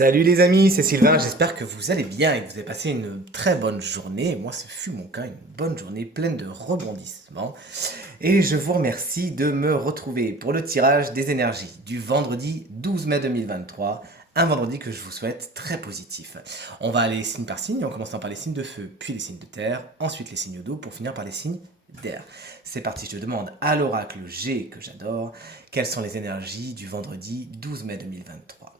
Salut les amis, c'est Sylvain, j'espère que vous allez bien et que vous avez passé une très bonne journée. Moi, ce fut mon cas, une bonne journée pleine de rebondissements. Et je vous remercie de me retrouver pour le tirage des énergies du vendredi 12 mai 2023. Un vendredi que je vous souhaite très positif. On va aller signe par signe, en commençant par les signes de feu, puis les signes de terre, ensuite les signes d'eau, pour finir par les signes d'air. C'est parti, je te demande à l'oracle G que j'adore, quelles sont les énergies du vendredi 12 mai 2023.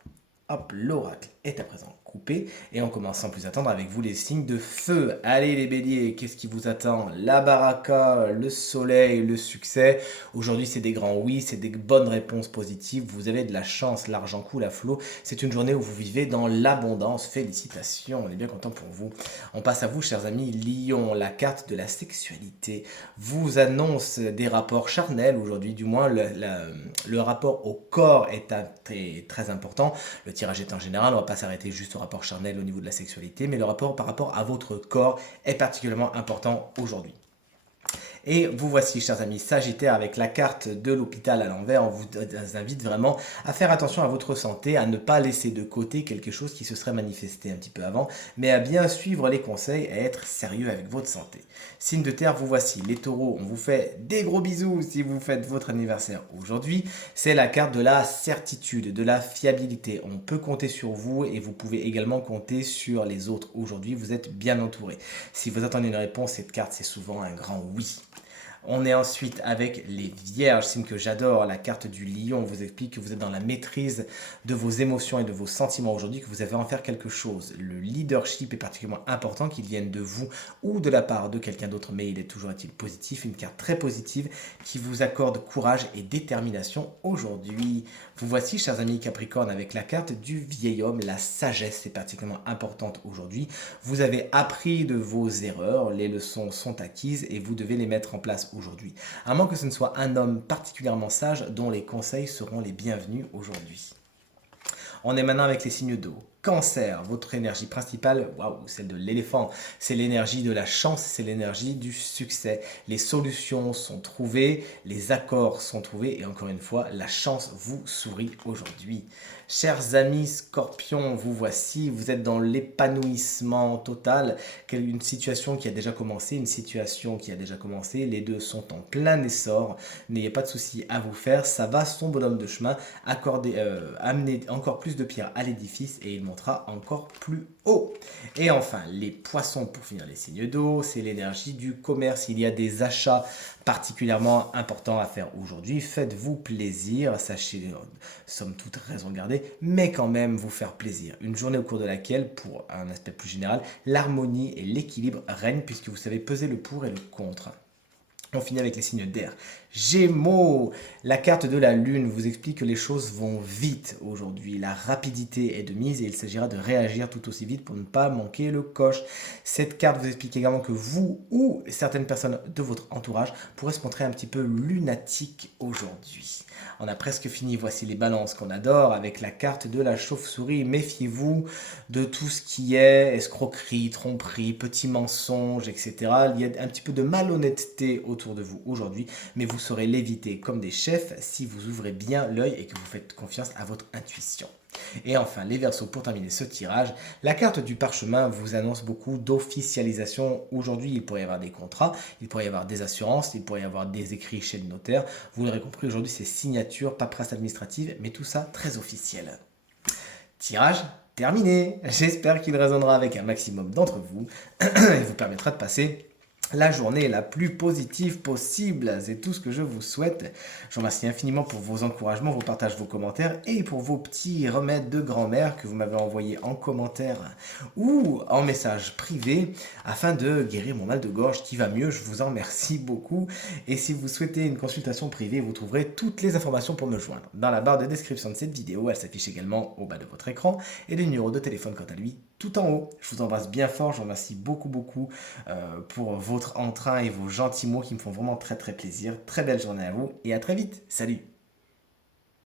Hop, l'oracle est à présent coupé. Et on commence sans plus attendre avec vous les signes de feu. Allez les béliers, qu'est-ce qui vous attend? La baraka, le soleil, le succès. Aujourd'hui c'est des grands oui, c'est des bonnes réponses positives. Vous avez de la chance, l'argent coule à flot. C'est une journée où vous vivez dans l'abondance. Félicitations, on est bien content pour vous. On passe à vous chers amis. Lion, la carte de la sexualité, vous annonce des rapports charnels aujourd'hui. Du moins le rapport au corps est très important. Le tirage est en général, on ne va pas s'arrêter juste au rapport charnel au niveau de la sexualité, mais le rapport par rapport à votre corps est particulièrement important aujourd'hui. Et vous voici, chers amis, Sagittaire, avec la carte de l'hôpital à l'envers. On vous invite vraiment à faire attention à votre santé, à ne pas laisser de côté quelque chose qui se serait manifesté un petit peu avant, mais à bien suivre les conseils et à être sérieux avec votre santé. Signe de terre, vous voici. Les taureaux, on vous fait des gros bisous si vous faites votre anniversaire aujourd'hui. C'est la carte de la certitude, de la fiabilité. On peut compter sur vous et vous pouvez également compter sur les autres. Aujourd'hui, vous êtes bien entouré. Si vous attendez une réponse, cette carte, c'est souvent un grand oui. On est ensuite avec les vierges, signe que j'adore, la carte du lion vous explique que vous êtes dans la maîtrise de vos émotions et de vos sentiments aujourd'hui, que vous avez à en faire quelque chose. Le leadership est particulièrement important, qu'il vienne de vous ou de la part de quelqu'un d'autre, mais il est toujours est-il positif, une carte très positive qui vous accorde courage et détermination aujourd'hui. Vous voici, chers amis Capricorne, avec la carte du vieil homme, la sagesse est particulièrement importante aujourd'hui. Vous avez appris de vos erreurs, les leçons sont acquises et vous devez les mettre en place aujourd'hui. À moins que ce ne soit un homme particulièrement sage dont les conseils seront les bienvenus aujourd'hui. On est maintenant avec les signes d'eau. Cancer, votre énergie principale, waouh, celle de l'éléphant, c'est l'énergie de la chance, c'est l'énergie du succès. Les solutions sont trouvées, les accords sont trouvés et encore une fois, la chance vous sourit aujourd'hui. Chers amis scorpions, vous voici, vous êtes dans l'épanouissement total, une situation qui a déjà commencé, les deux sont en plein essor, n'ayez pas de soucis à vous faire, ça va son bonhomme de chemin, amener encore plus de pierres à l'édifice et il montera encore plus haut. Et enfin, les poissons, pour finir les signes d'eau, c'est l'énergie du commerce. Il y a des achats particulièrement importants à faire aujourd'hui. Faites-vous plaisir, sachez, somme toute raison gardée, mais quand même vous faire plaisir. Une journée au cours de laquelle, pour un aspect plus général, l'harmonie et l'équilibre règnent puisque vous savez peser le pour et le contre. On finit avec les signes d'air. Gémeaux, la carte de la lune vous explique que les choses vont vite aujourd'hui. La rapidité est de mise et il s'agira de réagir tout aussi vite pour ne pas manquer le coche. Cette carte vous explique également que vous ou certaines personnes de votre entourage pourraient se montrer un petit peu lunatiques aujourd'hui. On a presque fini, voici les balances qu'on adore avec la carte de la chauve-souris. Méfiez-vous de tout ce qui est escroquerie, tromperie, petits mensonges, etc. Il y a un petit peu de malhonnêteté autour de vous aujourd'hui, mais vous saurez l'éviter comme des chefs si vous ouvrez bien l'œil et que vous faites confiance à votre intuition. Et enfin, les Verseaux, pour terminer ce tirage, la carte du parchemin vous annonce beaucoup d'officialisation. Aujourd'hui, il pourrait y avoir des contrats, il pourrait y avoir des assurances, il pourrait y avoir des écrits chez le notaire. Vous l'aurez compris, aujourd'hui, c'est signature, paperasse administrative, mais tout ça très officiel. Tirage terminé. J'espère qu'il résonnera avec un maximum d'entre vous et vous permettra de passer la journée la plus positive possible. C'est tout ce que je vous souhaite. Je vous remercie infiniment pour vos encouragements, vos partages, vos commentaires et pour vos petits remèdes de grand-mère que vous m'avez envoyés en commentaire ou en message privé afin de guérir mon mal de gorge qui va mieux. Je vous en remercie beaucoup. Et si vous souhaitez une consultation privée, vous trouverez toutes les informations pour me joindre dans la barre de description de cette vidéo. Elle s'affiche également au bas de votre écran et le numéro de téléphone quant à lui tout en haut. Je vous embrasse bien fort, je vous remercie beaucoup pour votre entrain et vos gentils mots qui me font vraiment très plaisir. Très belle journée à vous et à très vite. Salut!